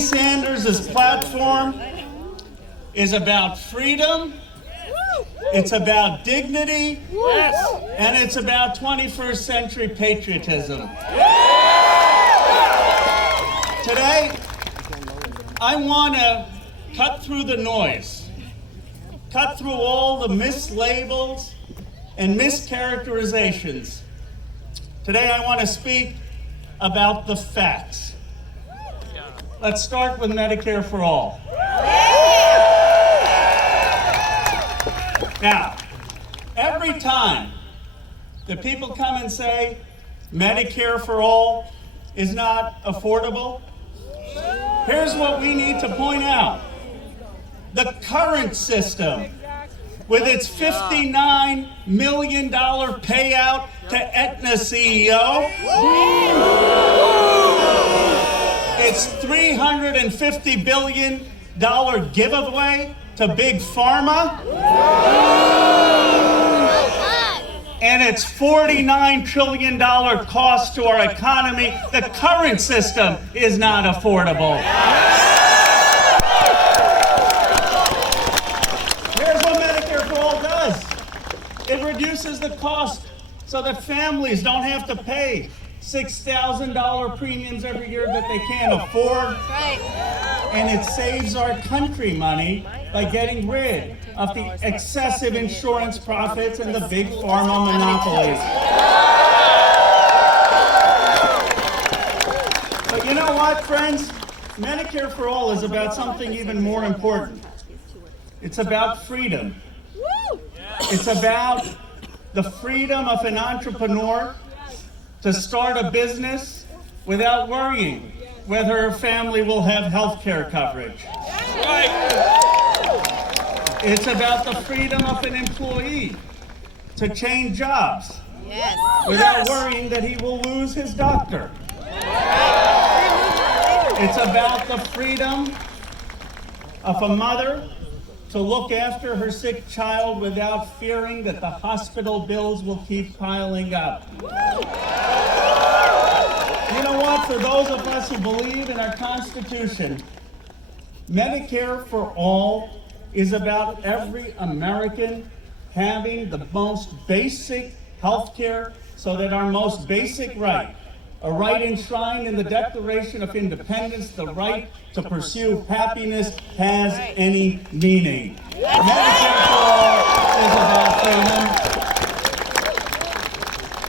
Sanders' platform is about freedom, it's about dignity, and it's about 21st century patriotism. Today, I want to cut through the noise, cut through all the mislabels and mischaracterizations. Today, I want to speak about the facts. Let's start with Medicare for All. Now, every time that people come and say Medicare for All is not affordable, here's what we need to point out. The current system, with its $59 million payout to Aetna CEO, its $350 billion giveaway to Big Pharma, and its $49 trillion cost to our economy, the current system is not affordable. Here's what Medicare for All does. It reduces the cost so that families don't have to pay $6,000 premiums every year that they can't afford. And it saves our country money by getting rid of the excessive insurance profits and the big pharma monopolies. But you know what, friends? Medicare for All is about something even more important. It's about freedom. It's about the freedom of an entrepreneur to start a business without worrying whether her family will have health care coverage. It's about the freedom of an employee to change jobs without worrying that he will lose his doctor. It's about the freedom of a mother to look after her sick child without fearing that the hospital bills will keep piling up. You know what? For those of us who believe in our Constitution, Medicare for All is about every American having the most basic health care so that our most basic right, a right enshrined in the Declaration of Independence, the right to pursue happiness, has any meaning. Medicare for All is about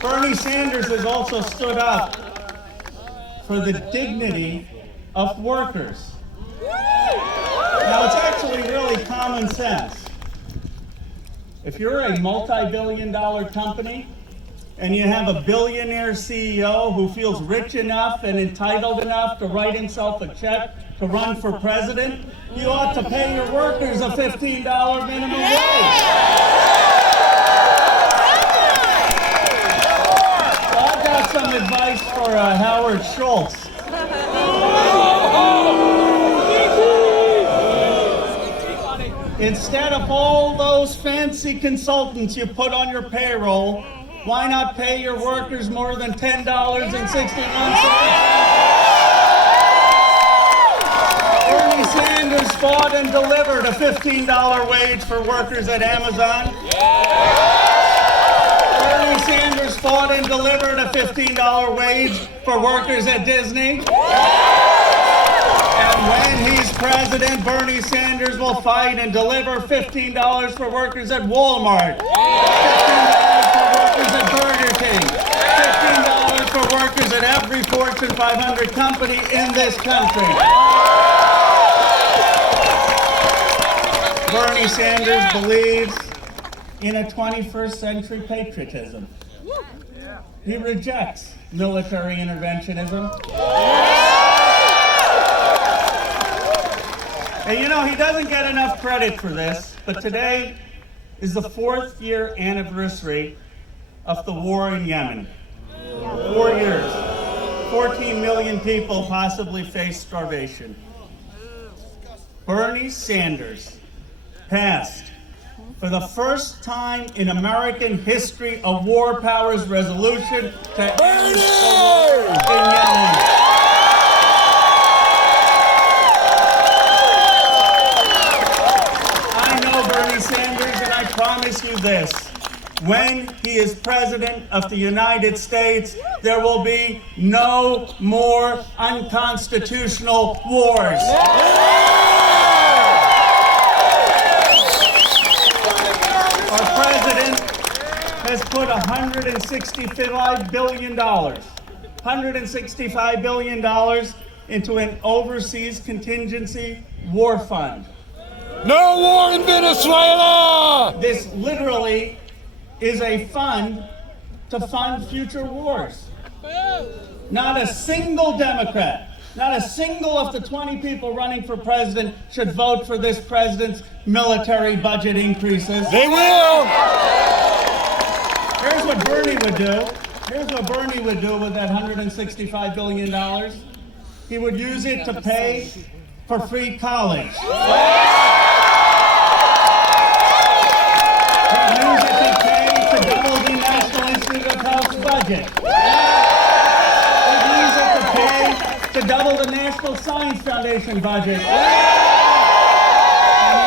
freedom. Bernie Sanders has also stood up for the dignity of workers. Now, it's actually really common sense. If you're a multi-billion-dollar company and you have a billionaire CEO who feels rich enough and entitled enough to write himself a check to run for president, you ought to pay your workers a $15 minimum wage. So I've got some advice for Howard Schultz. Instead of all those fancy consultants you put on your payroll, why not pay your workers more than $10.61? Bernie Sanders fought and delivered a $15 wage for workers at Amazon. Bernie Sanders fought and delivered a $15 wage for workers at Disney. And when he's president, Bernie Sanders will fight and deliver $15 for workers at Walmart, $15 for workers at Burger King, $15 for workers at every Fortune 500 company in this country. Bernie Sanders believes in a 21st century patriotism. He rejects military interventionism. And you know, he doesn't get enough credit for this, but today is the 4th year anniversary of the war in Yemen. 4 years. 14 million people possibly face starvation. Bernie Sanders passed, for the first time in American history, a war powers resolution to end the war in Yemen. promise you this. When he is President of the United States, there will be no more unconstitutional wars. Our president has put $165 billion into an overseas contingency war fund. No war in Venezuela! This literally is a fund to fund future wars. Not a single Democrat, not a single of the 20 people running for president should vote for this president's military budget increases. They will! Here's what Bernie would do. Here's what Bernie would do with that $165 billion. He would use it to pay for free college. He'd use it to pay to double the National Institute of Health's budget. He'd use it to pay to double the National Science Foundation budget. And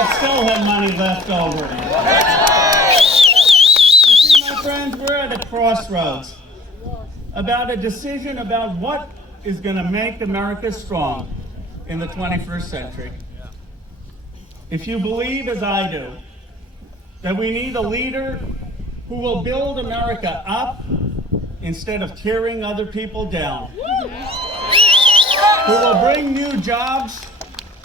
he'd still have money left over. You see, my friends, we're at a crossroads about a decision about what is going to make America strong in the 21st century. If you believe, as I do, that we need a leader who will build America up instead of tearing other people down, who will bring new jobs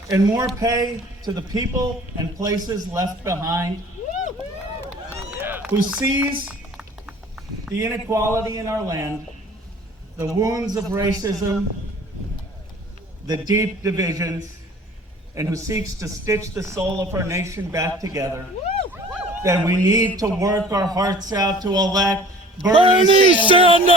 and more pay to the people and places left behind, who sees the inequality in our land, the wounds of racism, the deep divisions, and who seeks to stitch the soul of our nation back together, then we need to work our hearts out to elect Bernie Sanders.